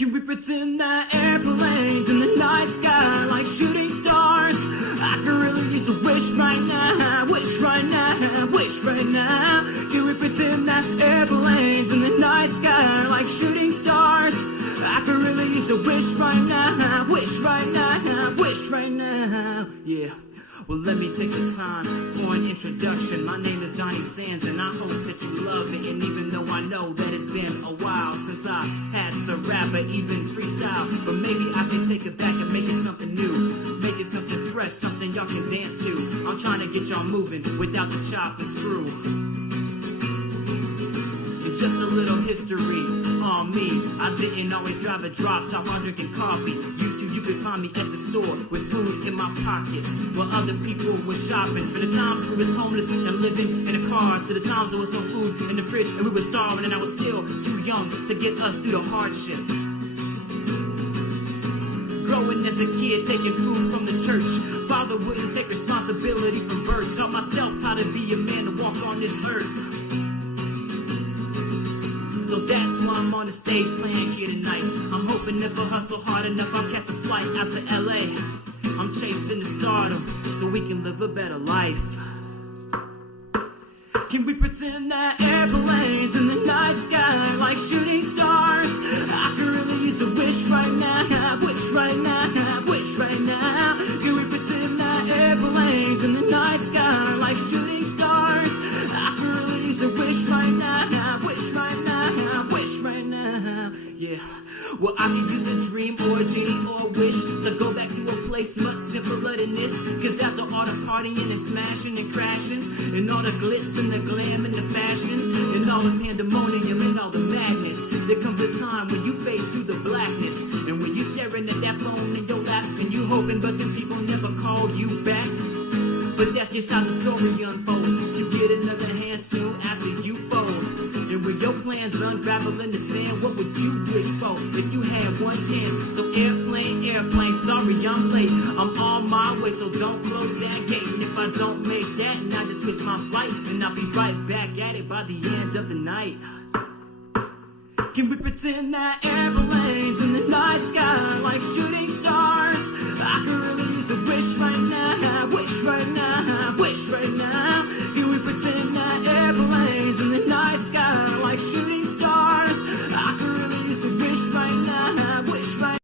Can we pretend that airplanes in the night sky like shooting stars? I could really use a wish right now, wish right now, wish right now. Can we pretend that airplanes in the night sky like shooting stars? I could really use a wish right now, wish right now, wish right now. Yeah. Well, let me take the time for an introduction. My name is Donnie Sands, and I hope that you love it. And even though I know that it's been a while since I had to rap or even freestyle, but maybe I can take it back and make it something new, make it something fresh, something y'all can dance to. I'm trying to get y'all moving without the chop and screw. And just a little history on me. I didn't always drive a drop top while drinking coffee. Used to, you could find me at the store with food in my pockets while other people were shopping. For the times we was homeless and living in a car, to the times there was no food in the fridge and we were starving, and I was still too young to get us through the hardship. Growing as a kid, taking food from the church. Father wouldn't take responsibility from birth. Taught myself how to be a man to walk on this earth. So that's why I'm on the stage playing here tonight. I'm hoping if I hustle hard enough, I'll catch a flight out to LA. I'm chasing the stardom so we can live a better life. Can we pretend that airplanes in the night sky like shooting stars? I could really use a wish right now, wish right now, wish right now. Can we pretend that airplanes in the night sky like shooting stars? I could really use a wish right now, wish right now, wish right now. Yeah. Well, I could use a dream or a genie or a wish to go back to a place much simpler than this. Cause after all the partying and smashing and crashing, and all the glitz and the glam and the fashion, and all the pandemonium and all the madness, there comes a time when you fade through the blackness. And when you staring at that phone in your lap and you hoping but the people never call you back. But that's just how the story unfolds. You get another hand soon after you fold. And when your plans unravel in the sand, what would you wish for if you had one chance? So airplane, sorry I'm late. I'm on my way, so don't close that gate. And if I don't make that, and I just switch my flight, and I'll be right back at it by the end of the night. Can we pretend that airplanes in the night sky like shooting